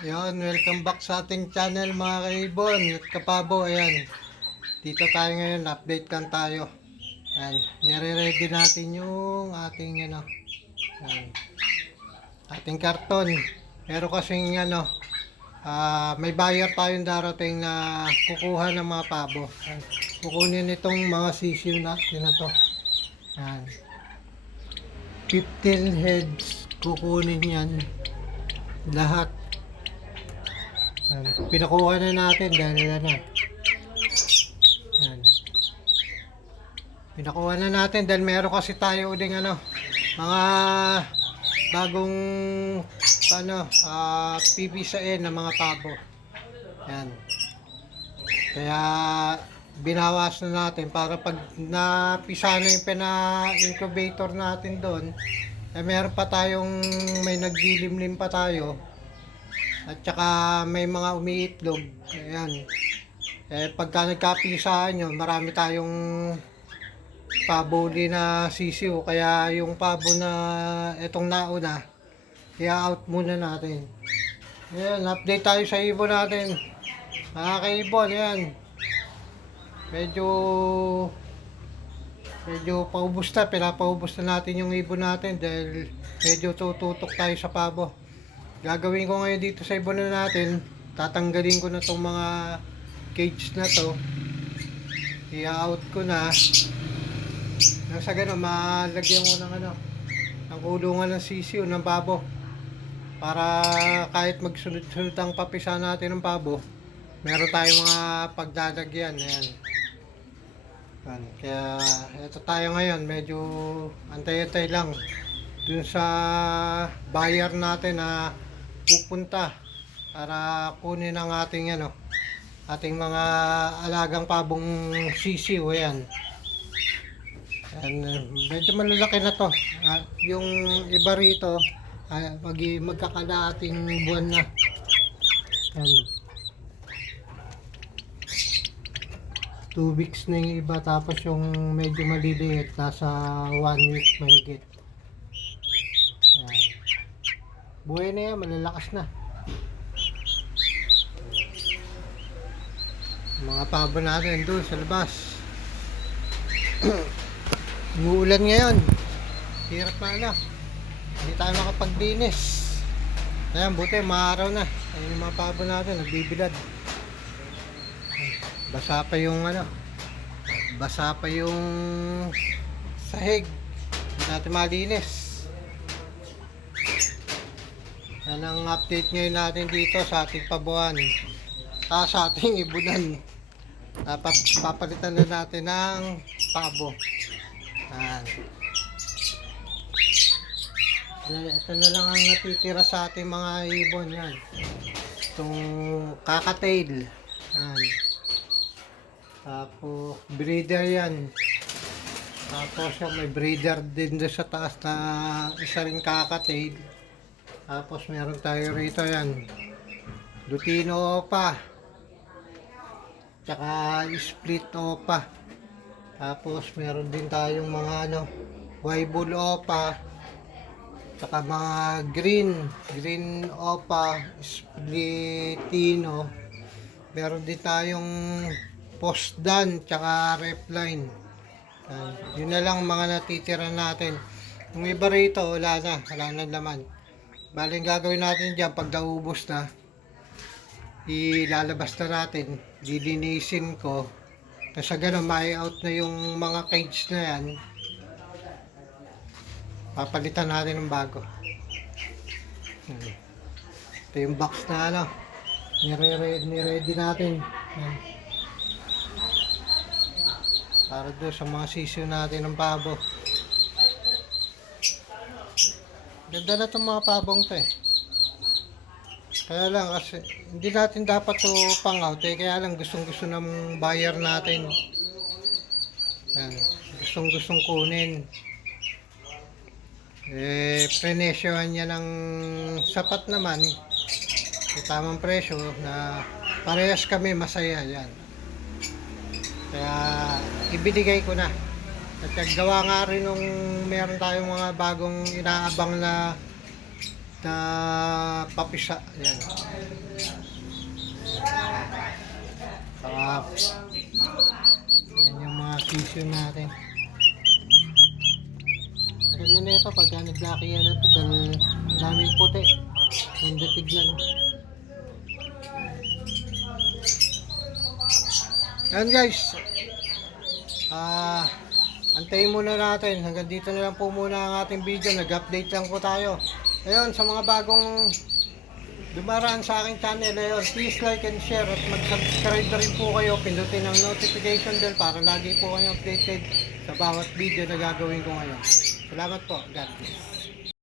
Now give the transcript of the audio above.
Ayun, welcome back sa ating channel mga kaibon at kapabo. Ayan, dito tayo ngayon, update lang tayo. Ayan, nire-ready natin yung ating ayan, ating karton. Pero kasing may buyer tayong darating na kukuha ng mga pabo. Ayan, kukunin itong mga sisiw natin na to. Ayan, 15 heads kukunin yan lahat. Pinakuha na natin dahil pinakuha na natin dahil meron kasi tayo ding mga bagong pipisain ng mga pabo. Yan. Kaya binawas na natin para pag napisa na yung pina-incubator natin doon, meron pa tayong may nagdilimlim pa tayo. At saka may mga umiitlog. Ayan. Pagka nagkapisahan nyo, marami tayong pabo din na sisiw. Kaya yung pabo na itong nauna, i-out muna natin. Ayan, update tayo sa ibon natin. Mga kaibon, ayan. Medyo paubos na, pinapaubos na natin yung ibon natin dahil medyo tututok tayo sa pabo. Gagawin ko ngayon dito sa ibonan natin, tatanggalin ko na tong mga cage na to, i-out ko na nang sa gano'n malagyan ko ng kulungan ng sisiw ng pabo para kahit magsunod-sunod ang papisa natin ng pabo, meron tayong mga pagdadagyan. Ayan. Kaya ito tayo ngayon, medyo antay-antay lang dun sa buyer natin na pupunta para kunin ang ating ating mga alagang pabong sisiw. Ayan. Medyo malalaki na to. Yung iba rito magkakalahating buwan na. Ayan. 2 weeks na yung iba, tapos yung medyo maliliit nasa 1 week mahigit. Buhay na yan, malalakas na. Mga pabo natin doon sa labas. Umuulan ngayon. Hirap na hindi tayo makapaglinis. Ayan, buti maaraw na. Ayan yung mga pabo natin, nagbibilad. Basa pa yung basa pa yung sahig. Hindi natin malinis. Yan ang update ngayon natin dito sa ating pabuhan, sa ating ibunan. Dapat papalitan na natin ng pabo. Ito na lang ang natitira sa ating mga ibon. Yan, itong kakatail. Tapos breeder yan. Tapos may breeder din sa taas na isa rin kakatail. Tapos meron tayo rito yan, Lutino Opa, tsaka split Opa. Tapos meron din tayong mga Weibul Opa, tsaka mga green Opa, splitino. Meron din tayong Postdan tsaka Repline. Yun na lang mga natitira natin. Yung iba rito wala na laman. Baling gagawin natin dyan, pag naubos na, ilalabas na natin, dilinisin ko. Tapos sa ganun, mai-out na yung mga cage na yan. Papalitan natin ng bago. Ito yung box na nire-ready natin. Para doon sa mga sisiw natin ng pabo. Ganda na itong mga pabong to Kaya lang kasi hindi natin dapat to pang-out kaya lang gustong-gusto ng buyer natin. Yan, gustong-gustong kunin. Prenesyohan niya ng sapat naman. May tamang presyo na parehas kami masaya yan. Kaya ibinigay ko na. At gawa nga rin nung meron tayong mga bagong inaabang na papisa. Yan. issue natin. Maganda na ito pagka nag-lucky yan ito dahil daming puti. Ganda tignan. Yan guys. Antayin muna natin. Hanggang dito na lang po muna ang ating video. Nag-update lang po tayo. Ayun, sa mga bagong dumaraan sa aking channel, ayun, please like and share at mag-subscribe na rin po kayo. Pindutin ang notification bell para lagi po kayo updated sa bawat video na gagawin ko ngayon. Salamat po. God bless.